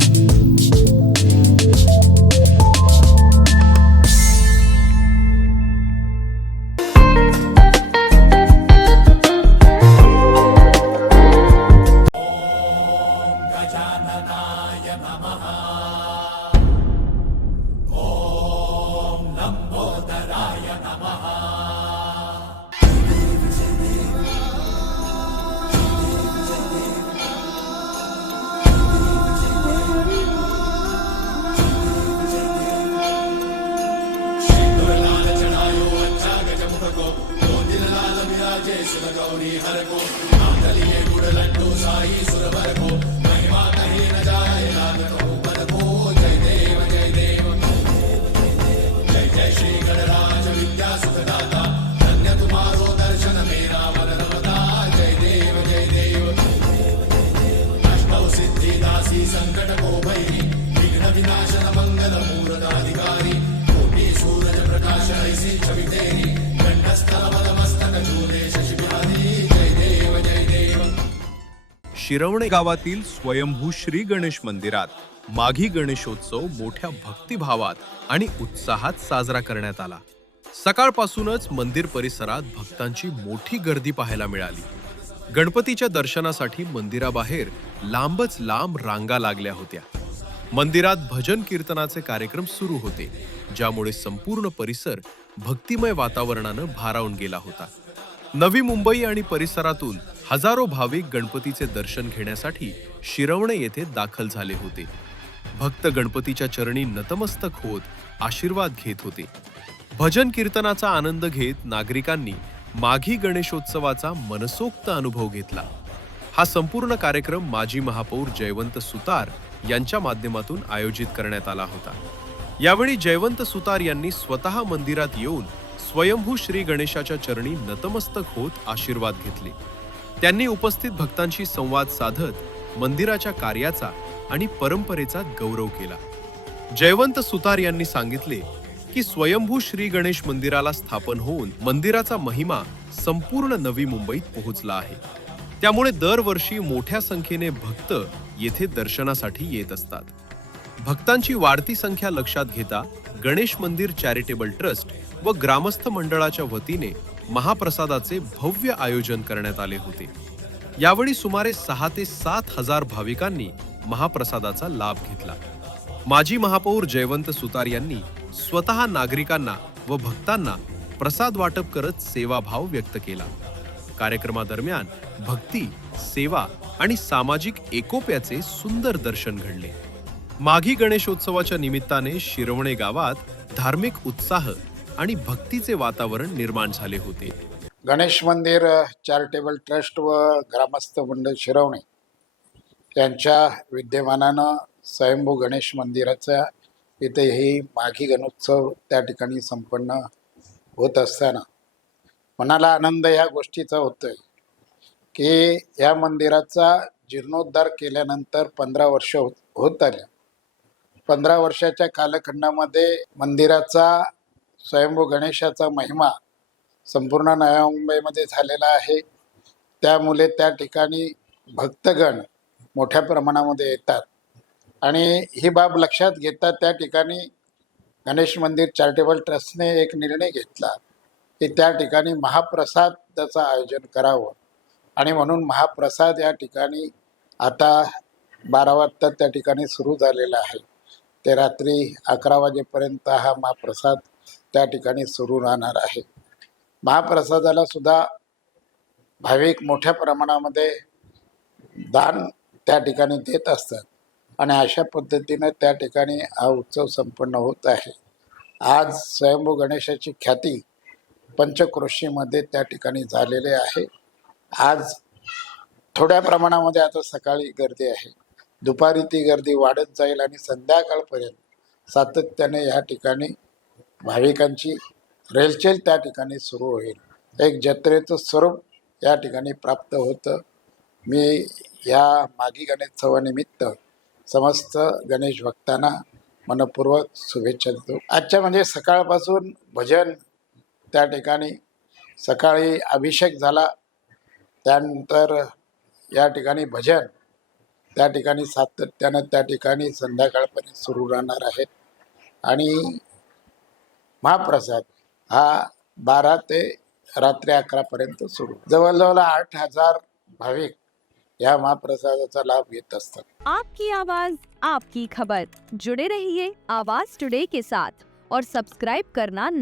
you. मुनि हर को मांगलिये गुड़ लड्डू शाही सुर को महिमा कहीं न जाए लागतो पर को जय देव जय देव जय जय श्री गणराज विद्या सुखदाता धन्य तुम्हारो दर्शन मेरा वर रवता जय देव जय देव अष्टौ सिद्धि दासी संकट को भैरी विघ्न विनाश शिरवणे गावातील स्वयंभू श्री गणेश मंदिरात माघी गणेशोत्सव मोठ्या भक्तिभावात आणि उत्साहात साजरा करण्यात आला. सकाळपासूनच मंदिर परिसरात भक्तांची मोठी गर्दी पाहायला मिळाली. गणपतीच्या दर्शनासाठी मंदिराबाहेर लांबच लांब रांगा लागल्या होत्या. मंदिरात भजन कीर्तनाचे कार्यक्रम सुरू होते ज्यामुळे संपूर्ण परिसर भक्तिमय वातावरणानं भारावून गेला होता. नवी मुंबई आणि परिसरातून हजारो भाविक गणपतीचे दर्शन घेण्यासाठी शिरवणे येथे दाखल झाले होते. भक्त गणपतीच्या चरणी नतमस्तक होत आशीर्वाद घेत होते. भजन कीर्तनाचा आनंद घेत नागरिकांनी माघी गणेशोत्सवाचा मनसोक्त अनुभव घेतला. हा संपूर्ण कार्यक्रम माजी महापौर जयवंत सुतार यांच्या माध्यमातून आयोजित करण्यात आला होता. यावेळी जयवंत सुतार यांनी स्वतः मंदिरात येऊन स्वयंभू श्री गणेशाच्या चरणी नतमस्तक होत आशीर्वाद घेतले. त्यांनी उपस्थित भक्तांशी संवाद साधत मंदिराच्या कार्याचा आणि परंपरेचा गौरव केला. जयवंत सुतार यांनी सांगितले की स्वयंभू श्री गणेश मंदिराला स्थापन होऊन मंदिराचा महिमा संपूर्ण नवी मुंबईत पोहोचला आहे. त्यामुळे दरवर्षी मोठ्या संख्येने भक्त येथे दर्शनासाठी येत असतात. भक्तांची वाढती संख्या लक्षात घेता गणेश मंदिर चॅरिटेबल ट्रस्ट व ग्रामस्थ मंडळाच्या वतीने महाप्रसादाचे भव्य आयोजन करण्यात आले होते. यावेळी सुमारे सहा ते सात हजार भाविकांनी महाप्रसादाचा लाभ घेतला. माजी महापौर जयवंत सुतार यांनी स्वतः नागरिकांना व भक्तांना प्रसाद वाटप करत सेवाभाव व्यक्त केला. कार्यक्रमादरम्यान भक्ती सेवा आणि सामाजिक एकोप्याचे सुंदर दर्शन घडले. माघी गणेशोत्सवाच्या निमित्ताने शिरवणे गावात धार्मिक उत्साह आणि भक्तीचे वातावरण निर्माण झाले होते. गणेश मंदिर चॅरिटेबल ट्रस्ट व ग्रामस्थ मंडळ शिरवणे यांच्या विद्यमानानं स्वयंभू गणेश मंदिराचा इथेही माघी गणोत्सव त्या ठिकाणी संपन्न होत असताना मनाला आनंद ह्या गोष्टीचा होतोय की या मंदिराचा जीर्णोद्धार केल्यानंतर पंधरा वर्ष होत होत आल्या पंधरा वर्षाच्या कालखंडामध्ये मंदिराचा स्वयंभू गणेशाचा महिमा संपूर्ण नव्या मुंबईमध्ये झालेला आहे. त्यामुळे त्या ठिकाणी भक्तगण मोठ्या प्रमाणामध्ये येतात. आणि ही बाब लक्षात घेता त्या ठिकाणी गणेश मंदिर चॅरिटेबल ट्रस्टने एक निर्णय घेतला की त्या ठिकाणी महाप्रसादाचं आयोजन करावं. आणि म्हणून महाप्रसाद या ठिकाणी आता बारा वाजता त्या ठिकाणी सुरू झालेला आहे. ते रात्री अकरा वाजेपर्यंत हा महाप्रसाद त्या ठिकाणी सुरू राहणार आहे. महाप्रसादाला सुद्धा भाविक मोठ्या प्रमाणामध्ये दान त्या ठिकाणी देत असतात आणि अशा पद्धतीनं त्या ठिकाणी हा उत्सव संपन्न होत आहे. आज स्वयंभू गणेशाची ख्याती पंचक्रोशीमध्ये त्या ठिकाणी झालेले आहे. आज थोड्या प्रमाणामध्ये आता सकाळी गर्दी आहे. दुपारी ती गर्दी वाढत जाईल आणि संध्याकाळपर्यंत सातत्याने या ठिकाणी भाविकांची रेलचेल त्या ठिकाणी सुरू होईल. एक जत्रेचं स्वरूप या ठिकाणी प्राप्त होतं. मी या मागी गणेशोत्सवानिमित्त समस्त गणेश भक्तांना मनपूर्वक शुभेच्छा देतो. आजच्या म्हणजे सकाळपासून भजन त्या ठिकाणी सकाळी अभिषेक झाला त्यानंतर या ठिकाणी भजन त्या ठिकाणी सातत्यानं त्या ठिकाणी संध्याकाळपर्यंत सुरू राहणार आहेत आणि महाप्रसाद हा बारा ते रात्री अकरापर्यंत सुरू. जवळजवळ आठ हजार भाविक या महाप्रसादाचा लाभ घेत असतात. आपकी आवाज आपकी खबर. जुड़े रहिए आवाज टुडे के साथ और सब्सक्राइब करना ना